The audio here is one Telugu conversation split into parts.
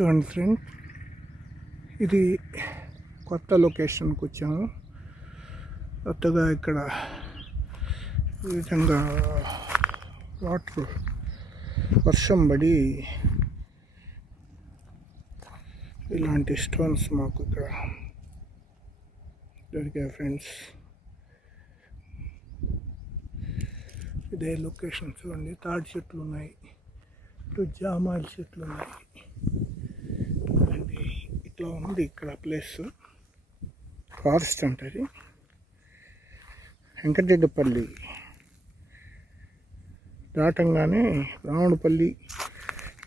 చూడండి ఫ్రెండ్. ఇది కొత్త లొకేషన్కి వచ్చాము. కొత్తగా ఇక్కడ ఈ విధంగా వాటర్ వర్షం పడి ఇలాంటి స్టోన్స్ మాకు ఇక్కడ దొరికాయి ఫ్రెండ్స్. ఇదే లొకేషన్ చూడండి. తాడి చెట్లు ఉన్నాయి. ఇటు జామాయిల చెట్లు ఉన్నాయి. అట్లా ఉంది ఇక్కడ ప్లేస్. ఫారెస్ట్ ఉంటుంది వెంకటరెడ్డిపల్లి. దాటంగానే రావణపల్లి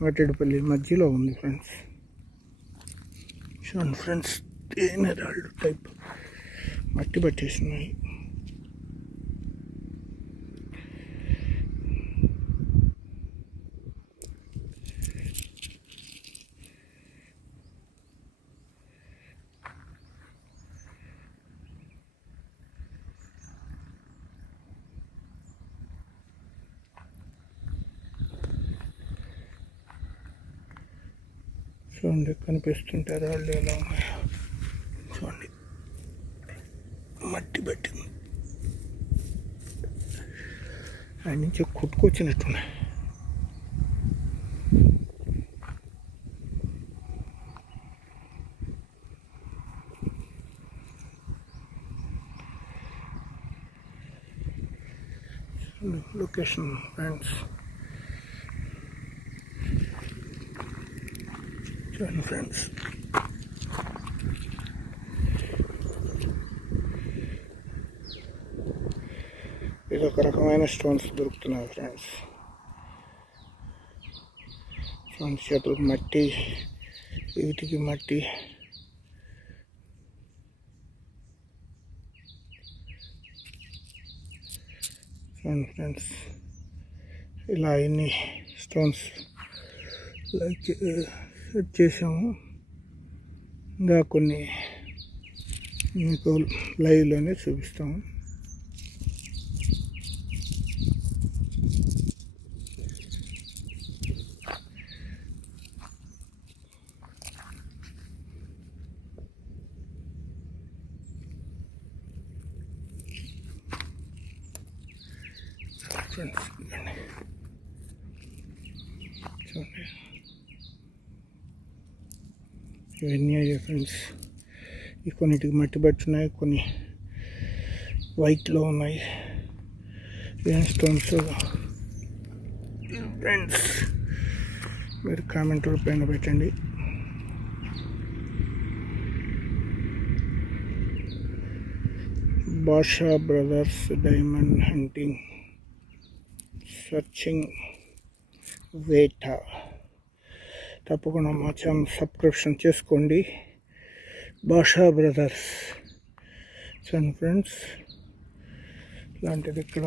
వెంకటరెడ్డిపల్లి మధ్యలో ఉంది ఫ్రెండ్స్. చూడండి ఫ్రెండ్స్ తేనె రాళ్ళు టైప్. మట్టి పట్టేసినాయి. చూడండి కనిపిస్తుంటారు వాళ్ళు ఎలా ఉన్నాయో చూడండి. మట్టి పట్టింది. ఆయన నుంచి కొట్టుకొచ్చినట్టున్నాయి లొకేషన్ ఫ్రెండ్స్ చూడండి ఫ్రెండ్స్ ఇది ఒక రకమైన స్టోన్స్ దొరుకుతున్నాయి ఫ్రెండ్స్ ఫ్రెండ్స్ చేతులకు మట్టి వీటికి మట్టి. ఫ్రెండ్స్ ఇలా ఇన్ని స్టోన్స్ లైక్ సెట్ చేసాము ఇంకా కొన్ని మీకు లైవ్లోనే చూపిస్తాము. ఫ్రెండ్స్ ఇదిగోండి. చూడండి ఇవన్నీ అయ్యాయి ఫ్రెండ్స్ ఈ కొన్నిటికి మట్టి పట్టున్నాయి కొన్ని వైట్లో ఉన్నాయి. ఏం స్టోన్స్ ఫ్రెండ్స్ మీరు కామెంట్ పైన పెట్టండి. Basha brothers diamond hunting searching వేటా తప్పకుండా మా ఛానల్ సబ్స్క్రిప్షన్ చేసుకోండి. భాషా బ్రదర్స్ చూడండి ఫ్రెండ్స్. ఇలాంటిది ఇక్కడ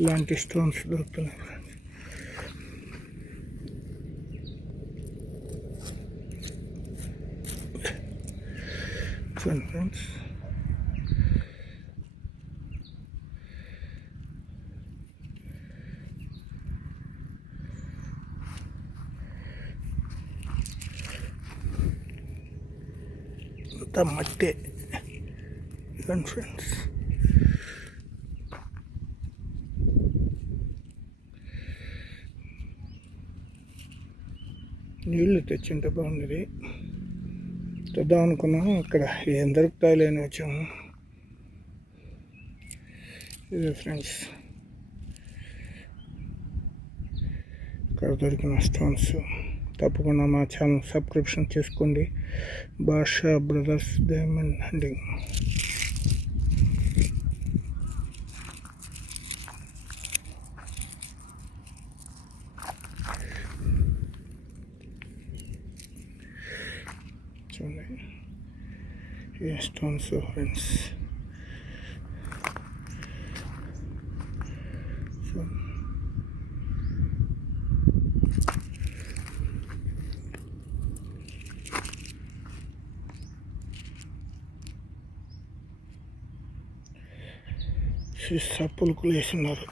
ఇలాంటి స్టోన్స్ దొరుకుతున్నాయి ఫ్రెండ్స్. చూడండి ఫ్రెండ్స్. అంతా మట్టే. ఫ్రెండ్స్ నీళ్ళు తెచ్చింటే బాగుండేది. తెద్దాం అనుకున్నాము. ఇక్కడ ఏం దొరుకుతాయి అని వచ్చాము. ఇదే ఫ్రెండ్స్ ఇక్కడ దొరికిన స్టోన్స్ తప్పకుండా మా ఛానల్ సబ్స్క్రిప్షన్ చేసుకోండి. బాషా బ్రదర్స్ డైమండ్ హండింగ్ చూడండి. ఏ స్టోన్స్ ఫ్రెండ్స్ సో సప్పులుకులు వేస్తున్నారు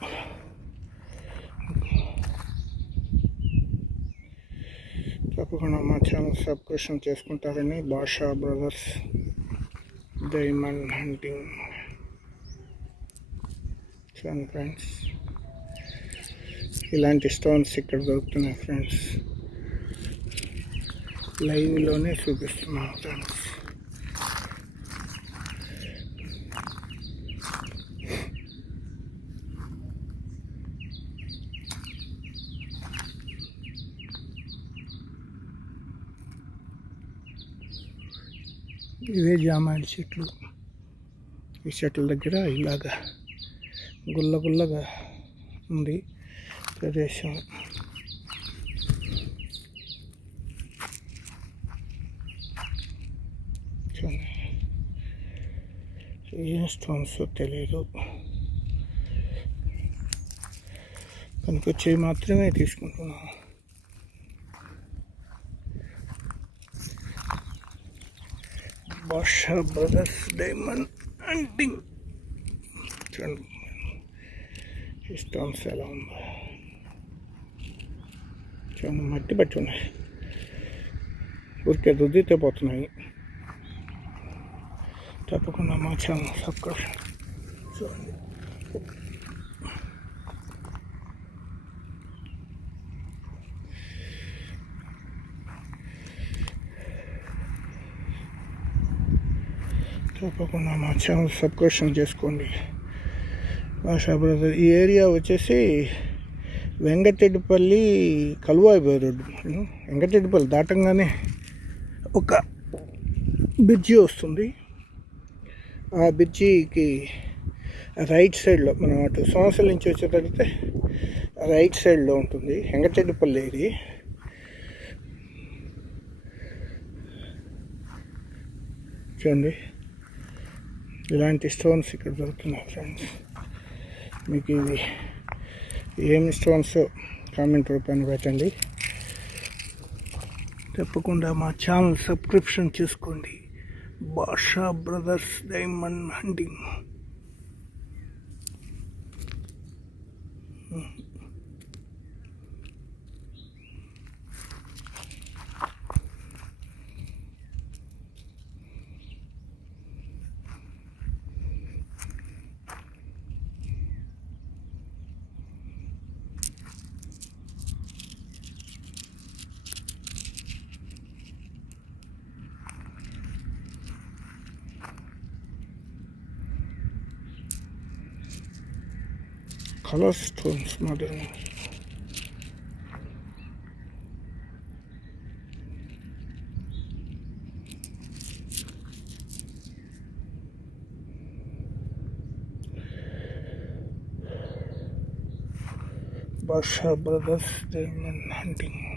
తప్పకుండా మా ఛానల్ సబ్స్క్రిప్షన్ చేసుకుంటారని బాషా బ్రదర్స్ డైమండ్ హంటింగ్ చూడండి ఫ్రెండ్స్ ఇలాంటి స్టోన్స్ ఇక్కడ దొరుకుతున్నాయి ఫ్రెండ్స్ లైవ్లోనే చూపిస్తున్నాను ఫ్రెండ్స్ ఇవే జామాయిల చెట్లు. ఈ చెట్ల దగ్గర ఇలాగా గుల్ల గుల్లగా ఉంది ప్రదేశం. ఏం స్టోన్స్ తెలియదు పనికొచ్చేవి మాత్రమే తీసుకుంటున్నాను. బాషా బ్రదర్స్ డైమండ్ అంటింగ్ చూడండి ఈ స్టోన్స్ ఎలా ఉందో చూడండి మట్టి పట్టి ఉన్నాయి ఊరికే రుద్దితే పోతున్నాయి తప్పకుండా మా ఛానల్ సబ్స్క్రిప్షన్ చూడండి తప్పకుండా మా ఛానల్ సబ్స్క్రిప్షన్ చేసుకోండి భాషా బ్రదర్ ఈ ఏరియా వచ్చేసి వెంకటెడ్డిపల్లి కలువాయిబాయి రోడ్డు వెంకటెడ్డిపల్లి దాటంగానే ఒక బ్రిడ్జి వస్తుంది ఆ బ్రిడ్జికి రైట్ సైడ్లో మనం అటు సంవత్సరం నుంచి వచ్చేటట్లయితే రైట్ సైడ్లో ఉంటుంది వెంకటెడ్డిపల్లి ఇది చూడండి ఇలాంటి స్టోన్స్ ఇక్కడ దొరుకుతున్నాయి ఫ్రెండ్స్ మీకు ఇవి ఏమి స్టోన్స్ కామెంట్ రూపాన్ని పెట్టండి. తప్పకుండా మా ఛానల్ సబ్స్క్రిప్షన్ చేసుకోండి. Basha brothers diamond hunting. colors tones modern Basha Brothers Diamond Hunting.